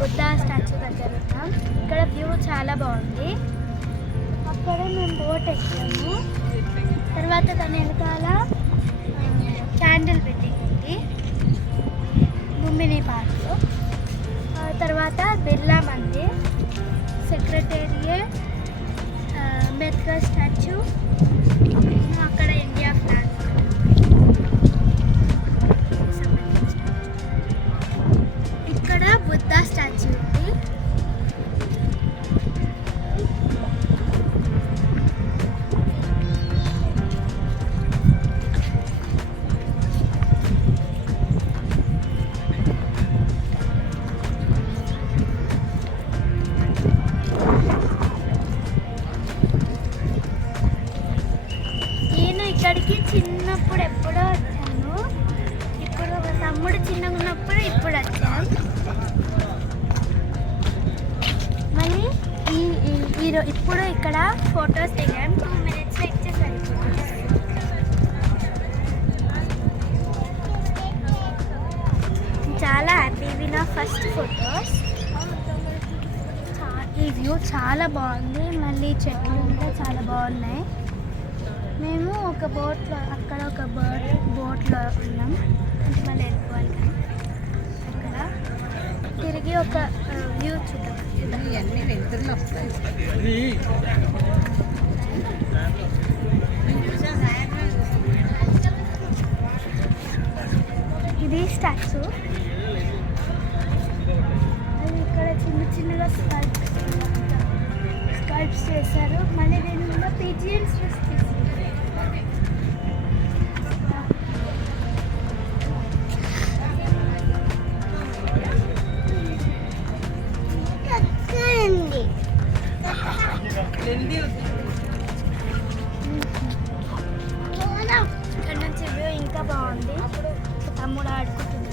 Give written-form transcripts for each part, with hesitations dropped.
Buddha statue దగ్గర ఉన్నాం. ఇక్కడ వ్యూ చాలా బాగుంది. అక్కడ మేము బోట్ ఎక్కాము. తర్వాత దాని వెనకాల క్యాండిల్ పెయింటింగ్ ఉంది లుంబిని పార్క్లో. తర్వాత బిర్లా మందిర్, సెక్రటేరియట్, అంబేద్కర్ స్టాచ్యూ, అక్కడ ఇండియా ఫ్లాగ్, ఇక్కడ బుద్ధ స్టాచ్యూ ఉంది. ఇక్కడికి చిన్నప్పుడు ఎప్పుడో వచ్చాను. ఇప్పుడు ఒక తమ్ముడు చిన్నగా ఉన్నప్పుడు ఇప్పుడు వచ్చాను. మళ్ళీ ఇప్పుడు ఇక్కడ ఫొటోస్ దిగాం. 2 minutes ఇచ్చేసారు. చాలా హ్యాపీ. నా ఫస్ట్ ఫొటోస్. ఈ వ్యూ చాలా బాగుంది. మళ్ళీ చెట్లు కూడా చాలా బాగున్నాయి. మేము ఒక బోట్లో, అక్కడ ఒక బోట్లో ఉన్నాం. మళ్ళీ వెళ్ళిపోవాలి. కానీ అక్కడ తిరిగి ఒక వ్యూ చూద్దాం. ఇవన్నీ వెళ్తున్నా వస్తాయి. ఇది స్టాచ్యూ. ఇక్కడ చిన్న చిన్నగా స్కల్ప్స్ చేశారు. మళ్ళీ దీని మీద పిజియన్స్ తీసారు. ఇక్కడ నుంచి వ్యూ ఇంకా బాగుంది. తమ్ముడు ఆడుకుంటుంది.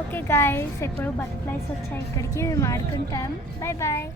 ఓకే గాయ్స్, ఇప్పుడు బటర్ఫ్లైస్ వచ్చాయి. ఇక్కడికి మేము ఆడుకుంటాం. Bye bye.